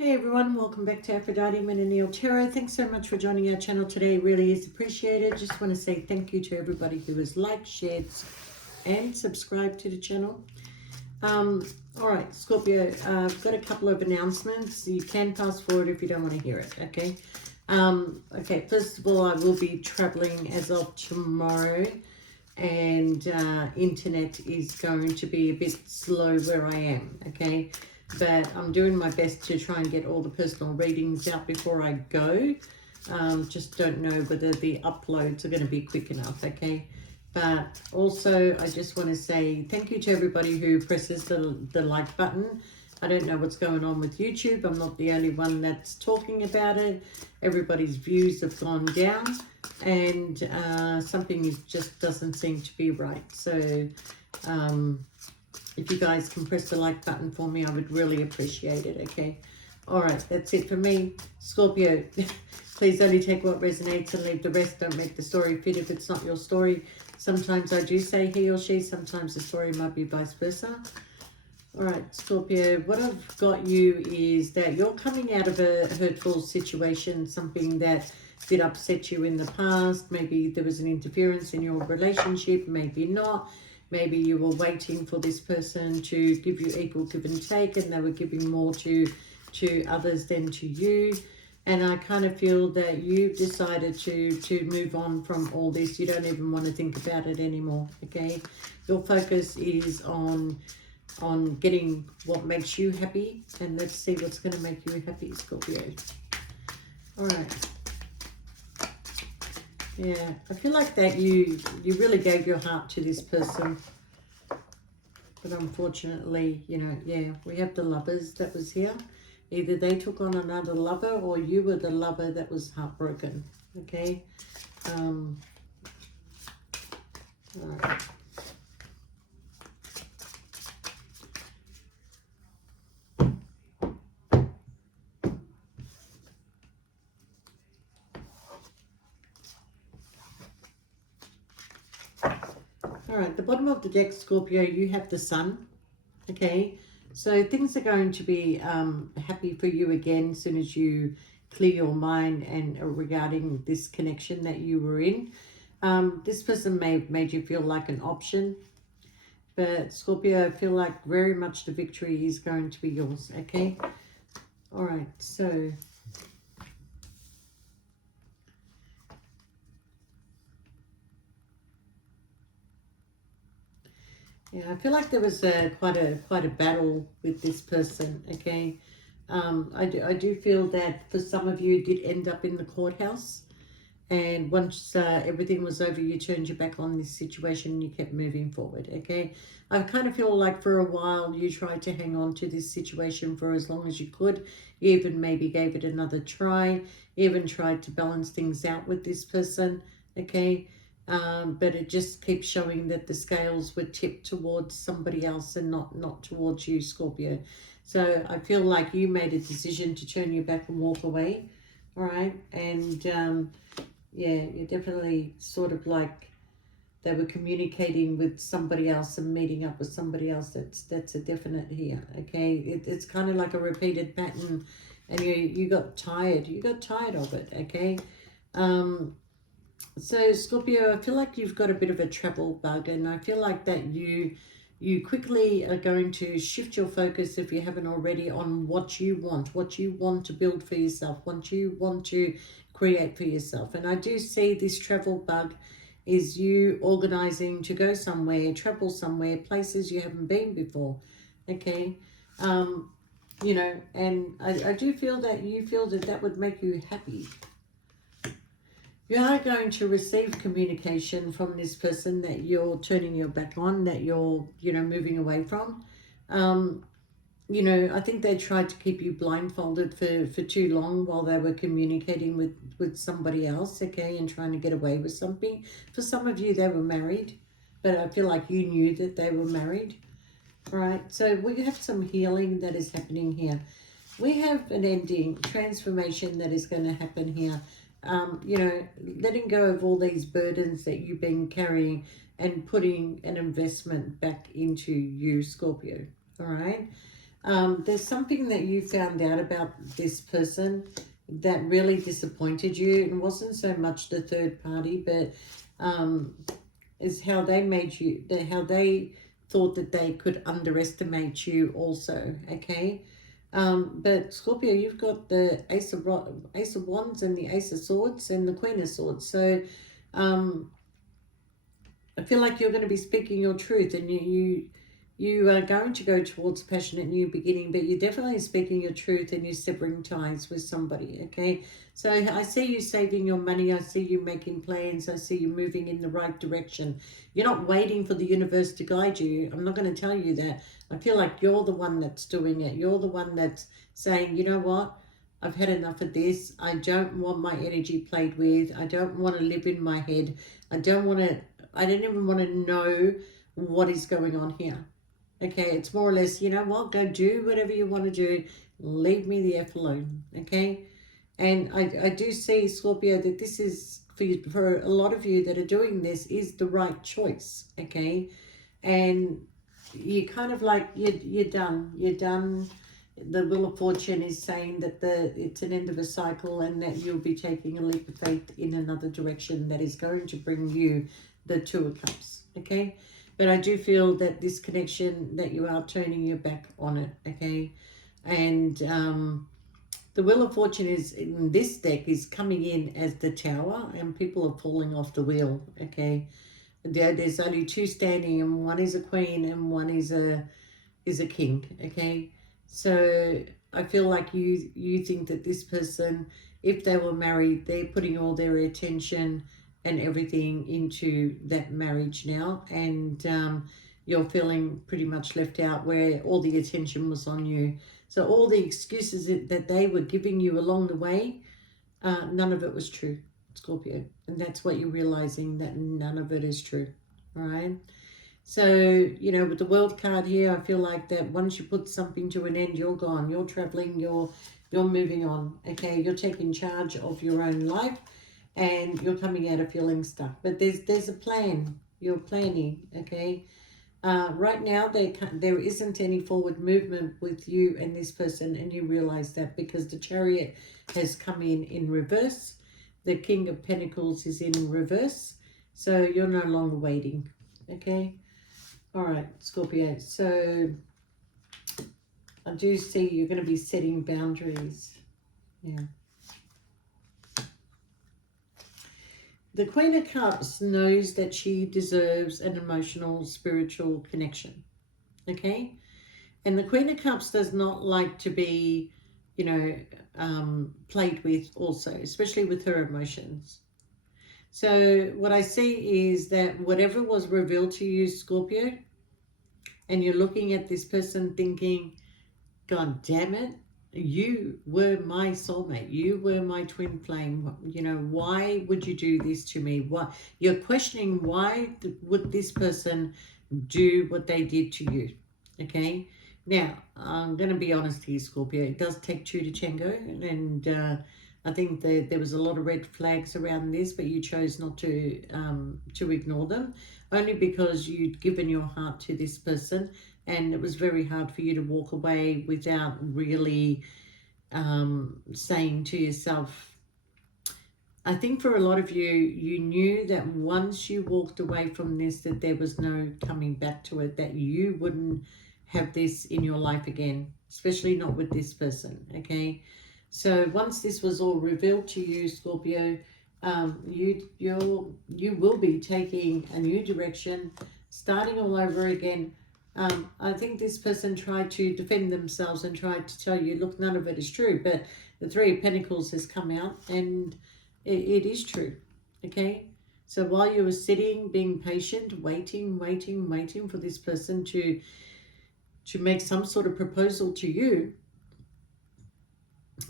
Hey everyone, welcome back to Aphrodite Menonil Tarot. Thanks so much for joining our channel today. It really is appreciated. Just want to say thank you to everybody who has liked, shared, and subscribed to the channel. All right, Scorpio, I've got a couple of announcements. You can fast forward if you don't want to hear it, okay? Okay, first of all, I will be traveling as of tomorrow, and internet is going to be a bit slow where I am, okay? But I'm doing my best to try and get all the personal readings out before I go. Just don't know whether the uploads are going to be quick enough, okay? But also, I just want to say thank you to everybody who presses the like button. I don't know what's going on with YouTube. I'm not the only one that's talking about it. Everybody's views have gone down, and something just doesn't seem to be right. So, if you guys can press the like button for me, I would really appreciate it, okay? All right, that's it for me. Scorpio, please only take what resonates and leave the rest. Don't make the story fit if it's not your story. Sometimes I do say he or she. Sometimes the story might be vice versa. All right, Scorpio, what I've got you is that you're coming out of a hurtful situation, something that did upset you in the past. Maybe there was an interference in your relationship, maybe not. Maybe you were waiting for this person to give you equal give and take, and they were giving more to others than to you. And I kind of feel that you've decided to move on from all this. You don't even want to think about it anymore, okay? Your focus is on getting what makes you happy, and let's see what's going to make you happy, Scorpio. All right. Yeah, I feel like that you really gave your heart to this person. But unfortunately, you know, yeah, we have the lovers that was here. Either they took on another lover, or you were the lover that was heartbroken. Okay? All right. All right, the bottom of the deck, Scorpio, you have the sun. Okay, so things are going to be happy for you again as soon as you clear your mind and regarding this connection that you were in. This person may have made you feel like an option, but Scorpio, I feel like very much the victory is going to be yours, okay? All right, so yeah, I feel like there was quite a battle with this person, okay? I do feel that for some of you, it did end up in the courthouse. And once everything was over, you turned your back on this situation and you kept moving forward, okay? I kind of feel like for a while you tried to hang on to this situation for as long as you could. You even maybe gave it another try. You even tried to balance things out with this person, okay? But it just keeps showing that the scales were tipped towards somebody else and not towards you, Scorpio. So I feel like you made a decision to turn your back and walk away, all right? And yeah, you're definitely sort of like they were communicating with somebody else and meeting up with somebody else. That's a definite here, okay? It's kind of like a repeated pattern, and you got tired. You got tired of it, okay? So Scorpio, I feel like you've got a bit of a travel bug, and I feel like that you quickly are going to shift your focus, if you haven't already, on what you want to build for yourself, what you want to create for yourself. And I do see this travel bug is you organizing to go somewhere, travel somewhere, places you haven't been before, okay? You know, and I do feel that you feel that that would make you happy. You are going to receive communication from this person that you're turning your back on, that you're, you know, moving away from. You know, I think they tried to keep you blindfolded for too long while they were communicating with somebody else, okay, and trying to get away with something. For some of you, they were married, but I feel like you knew that they were married, right? So we have some healing that is happening here. We have an ending, transformation that is going to happen here. You know, letting go of all these burdens that you've been carrying and putting an investment back into you, Scorpio, all right? There's something that you found out about this person that really disappointed you. It wasn't so much the third party, but is how they made you, how they thought that they could underestimate you also, okay? But Scorpio, you've got the Ace of Wands and the Ace of Swords and the Queen of Swords. So I feel like you're going to be speaking your truth, and you are going to go towards a passionate new beginning, but you're definitely speaking your truth and you're severing ties with somebody, okay? So I see you saving your money. I see you making plans. I see you moving in the right direction. You're not waiting for the universe to guide you. I'm not going to tell you that. I feel like you're the one that's doing it. You're the one that's saying, you know what? I've had enough of this. I don't want my energy played with. I don't want to live in my head. I don't even want to know what is going on here. Okay, it's more or less, you know what, go do whatever you want to do. Leave me the F alone, okay? And I do see, Scorpio, that this is, for a lot of you that are doing this, is the right choice, okay? And you kind of like, you're done. You're done. The Wheel of Fortune is saying that it's an end of a cycle, and that you'll be taking a leap of faith in another direction that is going to bring you the Two of Cups, okay? But I do feel that this connection, that you are turning your back on it, okay? And the Wheel of Fortune is, in this deck, is coming in as the Tower, and people are falling off the wheel, okay? There's only two standing, and one is a queen and one is a king, okay? So I feel like you think that this person, if they were married, they're putting all their attention and everything into that marriage now, and you're feeling pretty much left out, where all the attention was on you. So all the excuses that they were giving you along the way, none of it was true, Scorpio. And that's what you're realizing, that none of it is true. All right. So, you know, with the World card here, I feel like that once you put something to an end, you're gone. You're traveling. You're moving on. Okay, you're taking charge of your own life, and you're coming out of feeling stuck. But there's a plan. You're planning. Okay. Right now, there isn't any forward movement with you and this person, and you realize that because the Chariot has come in reverse. The King of Pentacles is in reverse. So you're no longer waiting. Okay. All right, Scorpio. So I do see you're going to be setting boundaries. Yeah. The Queen of Cups knows that she deserves an emotional, spiritual connection. Okay? And the Queen of Cups does not like to be, you know, played with also, especially with her emotions. So what I see is that whatever was revealed to you, Scorpio, and you're looking at this person thinking, God damn it, you were my soulmate. You were my twin flame. You know, why would you do this to me? What you're questioning, why would this person do what they did to you? Okay. Now, I'm going to be honest here, Scorpio. It does take two to tango, and I think that there was a lot of red flags around this, but you chose not to ignore them, only because you'd given your heart to this person, and it was very hard for you to walk away without really saying to yourself, I think for a lot of you, you knew that once you walked away from this, that there was no coming back to it, that you wouldn't have this in your life again, especially not with this person, okay? So once this was all revealed to you, Scorpio, you will be taking a new direction, starting all over again. I think this person tried to defend themselves and tried to tell you, look, none of it is true. But the Three of Pentacles has come out, and it is true, okay? So while you were sitting, being patient, waiting for this person to make some sort of proposal to you,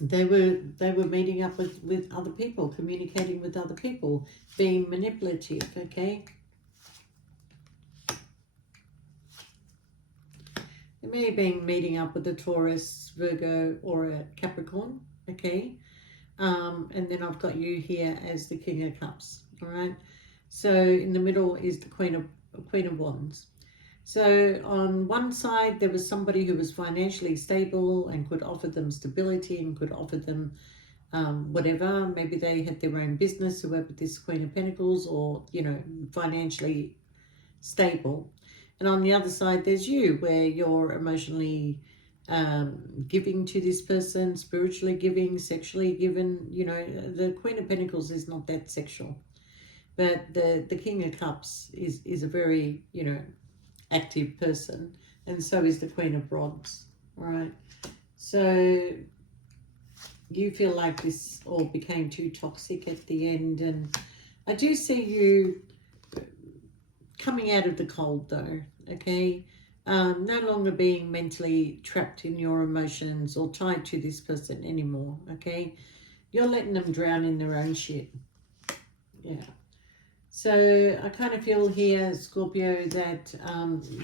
they were meeting up with other people, communicating with other people, being manipulative, okay? They may have been meeting up with a Taurus, Virgo, or a Capricorn, okay? And then I've got you here as the King of Cups, all right? So in the middle is the Queen of Wands. So on one side, there was somebody who was financially stable and could offer them stability and could offer them whatever. Maybe they had their own business, whoever this Queen of Pentacles, or, you know, financially stable. And on the other side, there's you, where you're emotionally giving to this person, spiritually giving, sexually giving. You know, the Queen of Pentacles is not that sexual, but the King of Cups is a very, you know, active person, and so is the Queen of Rods. All right, so you feel like this all became too toxic at the end, and I do see you coming out of the cold though, okay? No longer being mentally trapped in your emotions or tied to this person anymore, okay? You're letting them drown in their own shit. Yeah. So I kind of feel here, Scorpio, that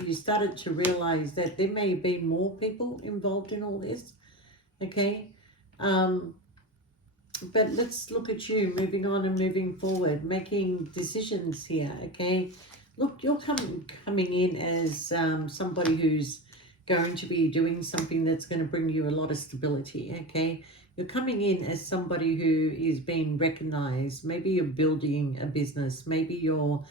you started to realize that there may be more people involved in all this, okay? But let's look at you moving on and moving forward, making decisions here, okay? Look, you're coming in as somebody who's going to be doing something that's going to bring you a lot of stability, okay? You're coming in as somebody who is being recognized. Maybe you're building a business. Maybe you're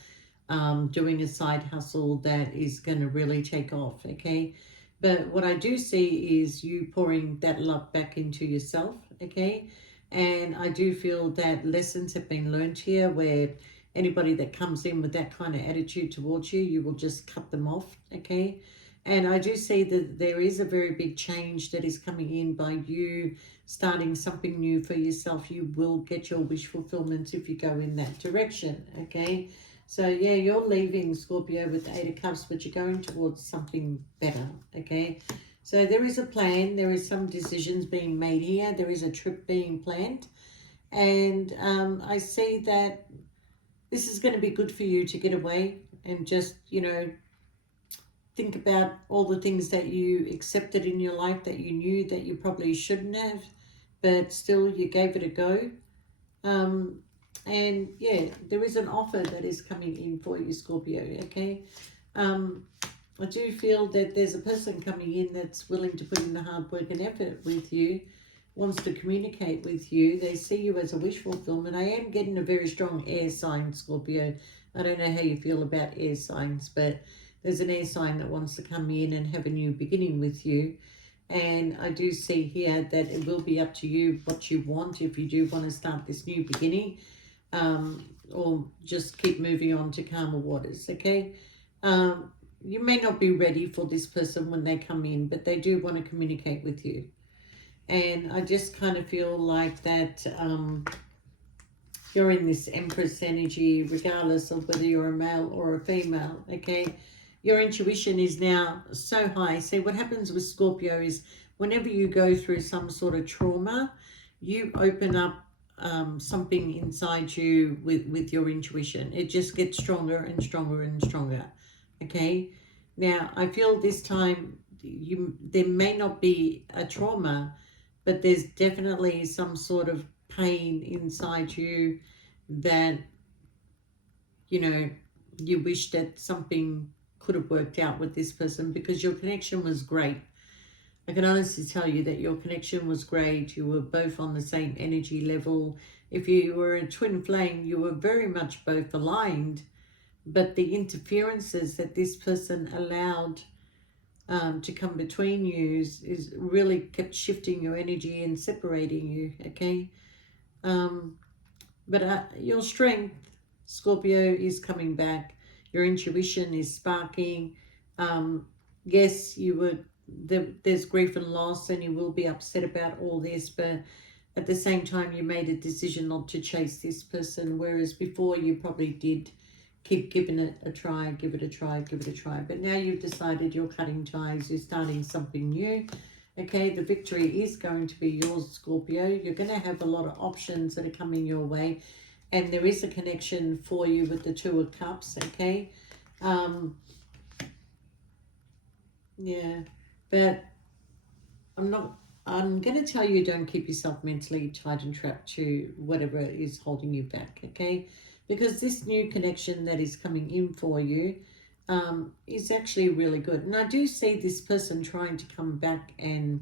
doing a side hustle that is going to really take off, okay? But what I do see is you pouring that love back into yourself, okay? And I do feel that lessons have been learned here, where anybody that comes in with that kind of attitude towards you, you will just cut them off, okay? And I do see that there is a very big change that is coming in by you starting something new for yourself. You will get your wish fulfillment if you go in that direction, okay? So yeah, you're leaving, Scorpio, with the Eight of Cups, but you're going towards something better, okay? So there is a plan. There is some decisions being made here. There is a trip being planned. And I see that this is going to be good for you to get away and just, you know, think about all the things that you accepted in your life that you knew that you probably shouldn't have, but still you gave it a go. Um, and yeah, there is an offer that is coming in for you, Scorpio, okay? I do feel that there's a person coming in that's willing to put in the hard work and effort with you, wants to communicate with you. They see you as a wish fulfillment. I am getting a very strong air sign, Scorpio. I don't know how you feel about air signs, but there's an air sign that wants to come in and have a new beginning with you. And I do see here that it will be up to you what you want, if you do want to start this new beginning, or just keep moving on to calmer waters, okay? You may not be ready for this person when they come in, but they do want to communicate with you. And I just kind of feel like that you're in this Empress energy, regardless of whether you're a male or a female, okay? Your intuition is now so high. See, what happens with Scorpio is whenever you go through some sort of trauma, you open up something inside you with your intuition. It just gets stronger and stronger and stronger, okay? Now, I feel this time there may not be a trauma, but there's definitely some sort of pain inside you that, you know, you wish that something could have worked out with this person, because your connection was great. I can honestly tell you that your connection was great. You were both on the same energy level. If you were a twin flame, you were very much both aligned, but the interferences that this person allowed to come between you is really kept shifting your energy and separating you, okay? But your strength, Scorpio, is coming back. Your intuition is sparking. Yes, there's grief and loss, and you will be upset about all this, but at the same time, you made a decision not to chase this person, whereas before you probably did keep giving it a try, give it a try, give it a try. But now you've decided you're cutting ties, you're starting something new. Okay, the victory is going to be yours, Scorpio. You're going to have a lot of options that are coming your way. And there is a connection for you with the Two of Cups, okay? Yeah, but I'm going to tell you, don't keep yourself mentally tied and trapped to whatever is holding you back, okay? Because this new connection that is coming in for you, is actually really good. And I do see this person trying to come back and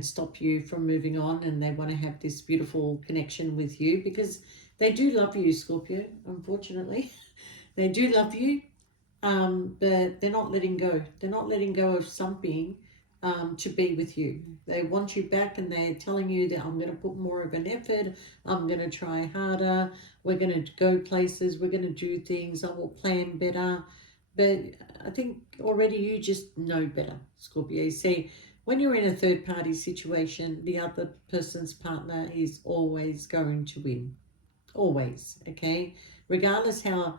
stop you from moving on, and they want to have this beautiful connection with you because they do love you, Scorpio, unfortunately. They do love you, but they're not letting go. They're not letting go of something to be with you. They want you back, and they're telling you that I'm going to put more of an effort. I'm going to try harder. We're going to go places. We're going to do things. I will plan better. But I think already you just know better, Scorpio. See, when you're in a third party situation, the other person's partner is always going to win. Always, okay? Regardless how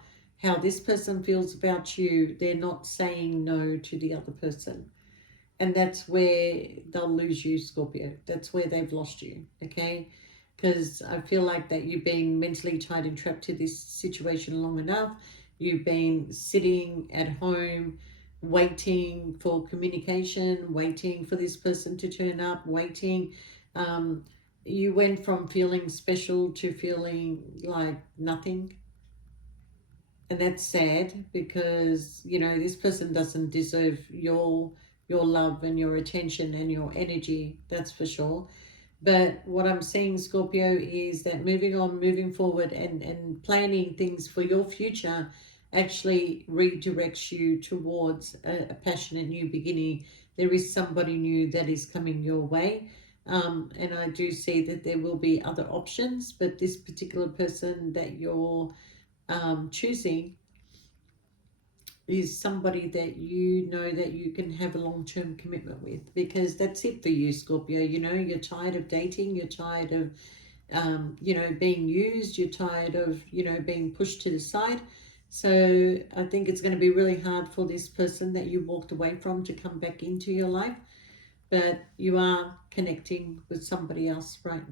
this person feels about you, they're not saying no to the other person. And that's where they'll lose you, Scorpio. That's where they've lost you, okay? Because I feel like that you've been mentally tied and trapped to this situation long enough. You've been sitting at home waiting for communication, waiting for this person to turn up, waiting. You went from feeling special to feeling like nothing, and that's sad because this person doesn't deserve your love and your attention and your energy, that's for sure. But what I'm seeing, Scorpio, is that moving on, moving forward, and planning things for your future actually redirects you towards a passionate new beginning. There is somebody new that is coming your way. And I do see that there will be other options, but this particular person that you're choosing is somebody that you know that you can have a long-term commitment with, because that's it for you, Scorpio. You're tired of dating, you're tired of being used, you're tired of being pushed to the side. So I think it's going to be really hard for this person that you walked away from to come back into your life, but you are connecting with somebody else, right?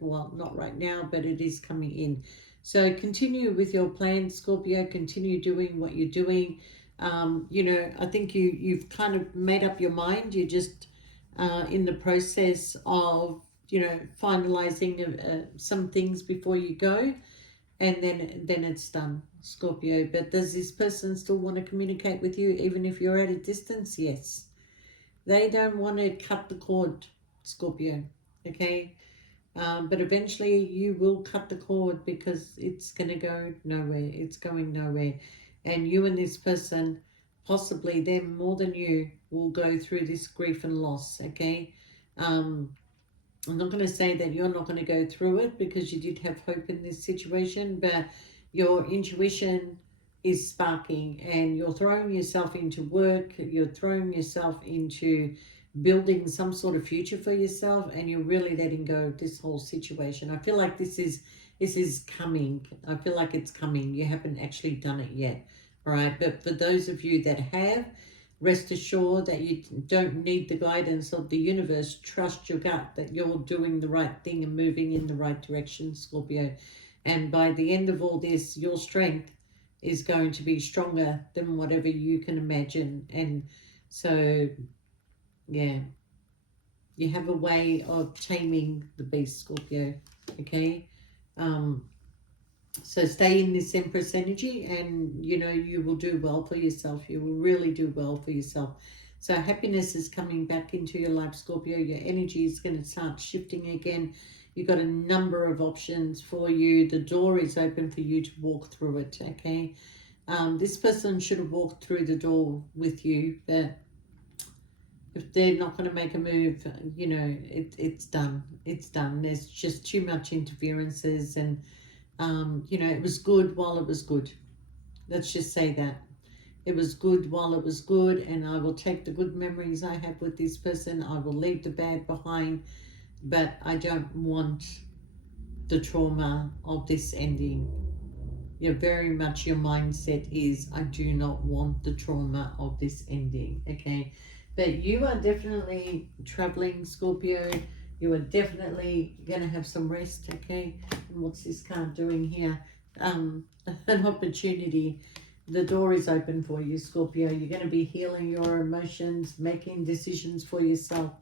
Well, not right now, but it is coming in. So continue with your plan, Scorpio. Continue doing what you're doing. I think you've kind of made up your mind. You're just in the process of finalizing some things before you go, and then it's done, Scorpio. But does this person still want to communicate with you even if you're at a distance? Yes. They don't want to cut the cord, Scorpio, okay? But eventually you will cut the cord because it's going to go nowhere. It's going nowhere. And you and this person, possibly them more than you, will go through this grief and loss, okay? I'm not going to say that you're not going to go through it because you did have hope in this situation, but your intuition is sparking and you're throwing yourself into work, you're throwing yourself into building some sort of future for yourself, and you're really letting go of this whole situation. I feel like this is coming. I feel like it's coming. You haven't actually done it yet, all right? But for those of you that have, rest assured that you don't need the guidance of the universe. Trust your gut that you're doing the right thing and moving in the right direction, Scorpio. And by the end of all this, your strength is going to be stronger than whatever you can imagine. And so, yeah, you have a way of taming the beast, Scorpio, okay? So stay in this Empress energy, and you will do well for yourself. You will really do well for yourself. So happiness is coming back into your life, Scorpio. Your energy is going to start shifting again. You've got a number of options for you. The door is open for you to walk through it, okay? This person should have walked through the door with you, but if they're not going to make a move, it's done. It's done. There's just too much interferences, and it was good while it was good. Let's just say that. It was good while it was good, and I will take the good memories I have with this person. I will leave the bad behind, but I don't want the trauma of this ending. Your mindset is, I do not want the trauma of this ending, okay? But you are definitely traveling, Scorpio. You are definitely going to have some rest, okay? And what's this card doing here? An opportunity. The door is open for you, Scorpio. You're going to be healing your emotions, making decisions for yourself,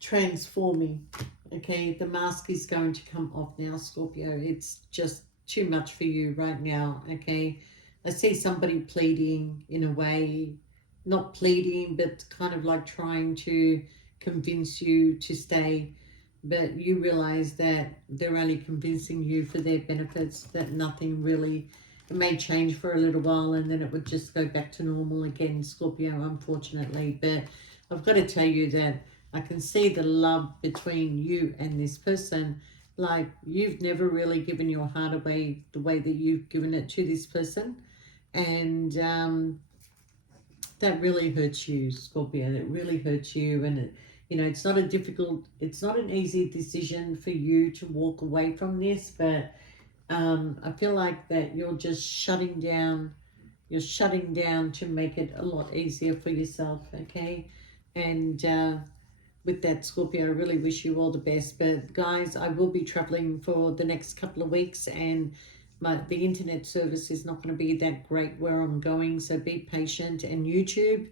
transforming, okay? The mask is going to come off now, Scorpio. It's just too much for you right now, okay? I see somebody pleading in a way, not pleading, but kind of like trying to convince you to stay. But you realize that they're only convincing you for their benefits, that nothing really, it may change for a little while and then it would just go back to normal again, Scorpio, unfortunately. But I've got to tell you that I can see the love between you and this person. Like, you've never really given your heart away the way that you've given it to this person. And that really hurts you, Scorpio. It really hurts you. And, it's not a difficult, it's not an easy decision for you to walk away from this. But I feel like that you're shutting down to make it a lot easier for yourself, okay? And with that, Scorpio, I really wish you all the best. But guys, I will be traveling for the next couple of weeks, and the internet service is not going to be that great where I'm going, so be patient. And YouTube,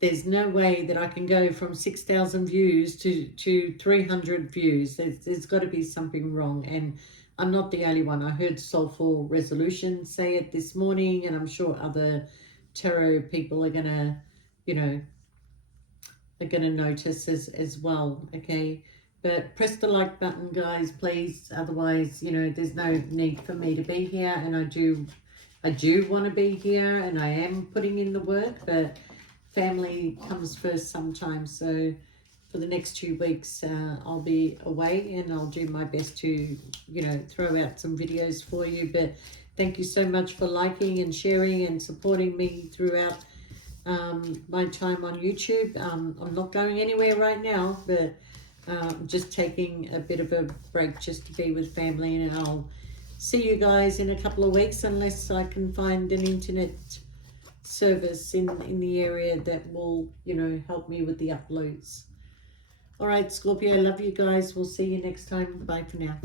there's no way that I can go from 6,000 views to 300 views. There's got to be something wrong, and I'm not the only one. I heard Soulful Resolution say it this morning, and I'm sure other tarot people are gonna, you know, notice as well, okay? But press the like button, guys, please. Otherwise, there's no need for me to be here, and I do want to be here, and I am putting in the work, but family comes first sometimes. So for the next 2 weeks, I'll be away, and I'll do my best to, throw out some videos for you. But thank you so much for liking and sharing and supporting me throughout my time on YouTube. I'm not going anywhere right now, but just taking a bit of a break just to be with family, and I'll see you guys in a couple of weeks, unless I can find an internet service in the area that will, help me with the uploads. All right, Scorpio, I love you guys. We'll see you next time. Bye for now.